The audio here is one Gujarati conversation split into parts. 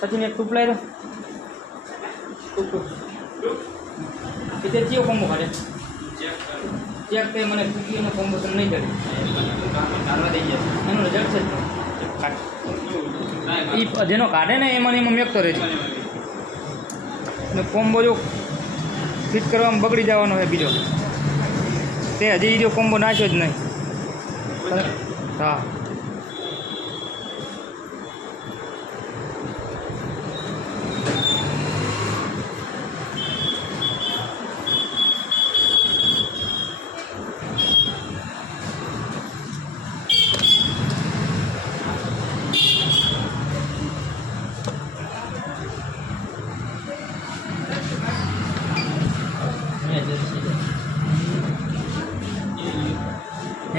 સચિન એક ટૂપ લાવી દો ટૂપ ટૂપ કયો કોમ્બો કાઢે ચેક તે મને ટૂંકી કોમ્બો તમે નહીં કરી એનું રિઝલ્ટ છે. જેનો કાઢે ને એમાં એમાં મેકતો રહે છે ને કોમ્બો જો ફિટ કરવામાં બગડી જવાનો છે બીજો તે હજી જો કોમ્બો નાખ્યો જ નહીં હા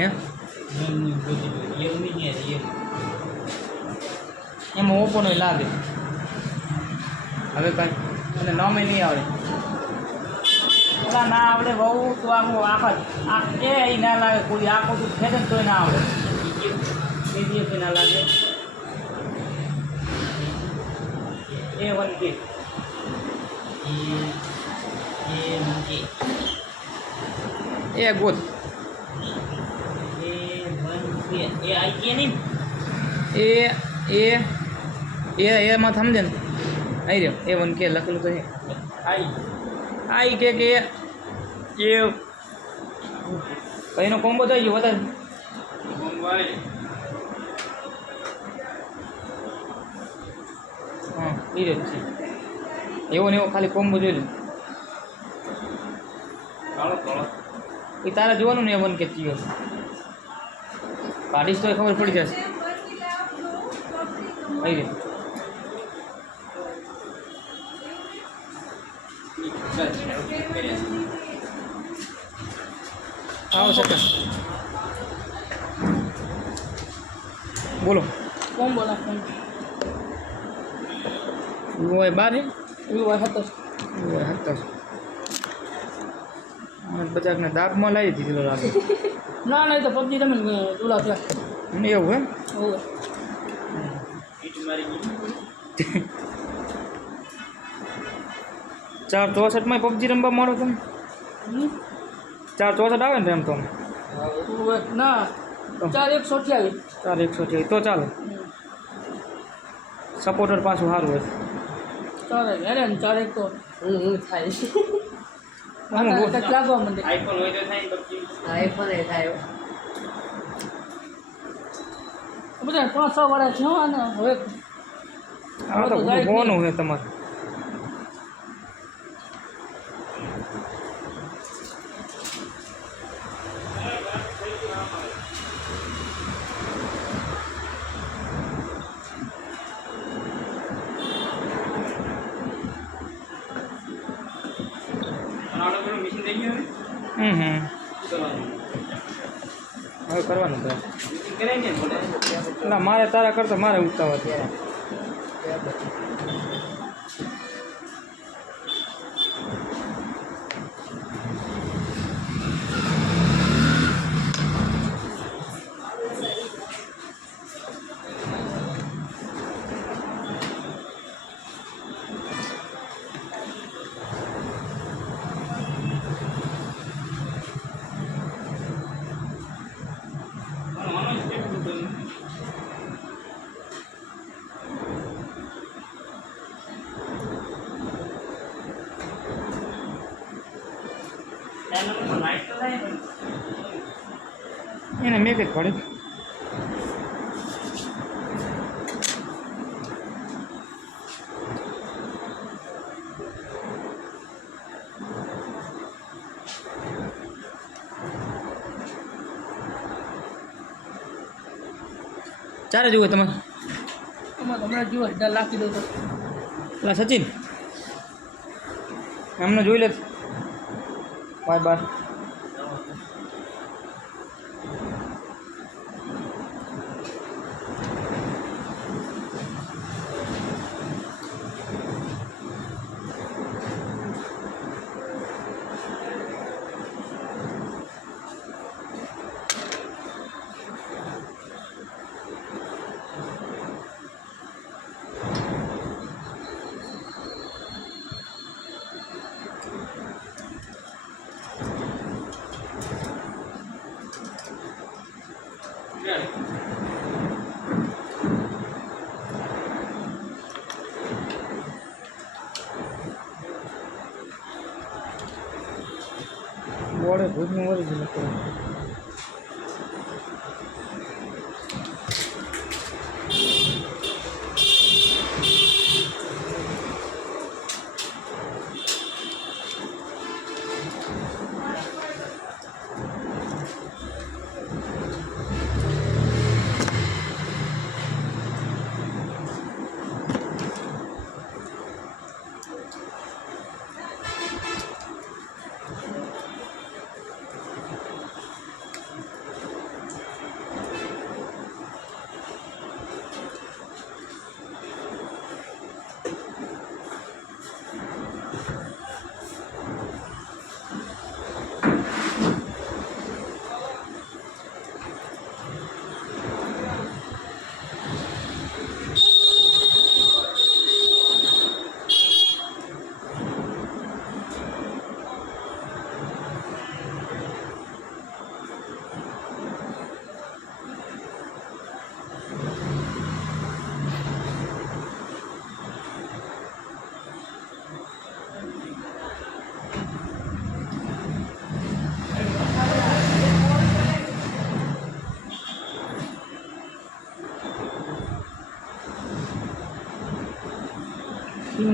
હે એમાં ઓપોનો લાગે હવે કાંઈ અને નામે નહીં આવડે ઓલા ના આવડે બહુ તો આખું આખા આ એ ના લાગે કોઈ આખો તું ને તોય ના આવડે બીજી દિવસે ના લાગે એ વન કે એ ગોત એ એ એ એમાં સમજે ને. આવી રહ્યો. એ વન કે લખેલું તો છે આઈ. કે કે. એ કઈનો કોમ્બો થઈ ગયો વધારે. હા એ રહ્યો છે. એવો ને એવો ખાલી કોમ્બો જોઈ લે. એ તારે જોવાનું ને એ વન કે ચીયો કાઢીશ તો ખબર પડી જશે. આવી રહ્યો આવો સર બોલો. કોણ બોલા? ફોન હોય બાર હે? હોય હતો હોય હતા બજારને દાબમાં લાવી દીધેલો લાગે. ના ના એ તો પબજી તમે ડોલા થયા એવું હે ચાર ચોસઠમાં પબજી રમવા મારો તમે? ચાર ચોસઠ આવે ને એમ તો? ના ચાર એકસો અઠ્યાવીસ. ચાર એકસો અઠ્યાવીસ. તો ચાલો. સપોર્ટર પાછું સારું હોય. ચાલે અરે ને ચાર એક તો. હું હું થાય. લાગવા માંડે? આઈફોન હોય તો થાય પબજી. આઈફોન એ થાય. બધા પાંચ છ વાળા છે હો અને હવે આ તો હોવાનું છે તમારે. હમ હમ. હવે કરવાનું તો. ના મારે તારા કરતા મારે ઉતાવળ છે. એને મેં કંઈક પડે ચારે જુઓ તમારે. હમણાં જુઓ લાખી દો તો. પેલા સચિન હમણાં જોઈ લે. બાય બાર মোবাইলে মোবাইলে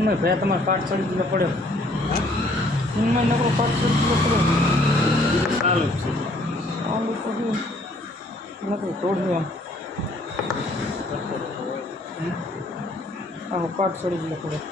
કરો ભાઈ તમારે પાઠ ગયેલો પડ્યો. સિંગમાં નકરો પાઠ ગયેલો પડ્યો. ચાલુ જ છે આમ પડ્યું નકરું તોડ્યું આમ. આખો પાઠ ગયેલો પડ્યો.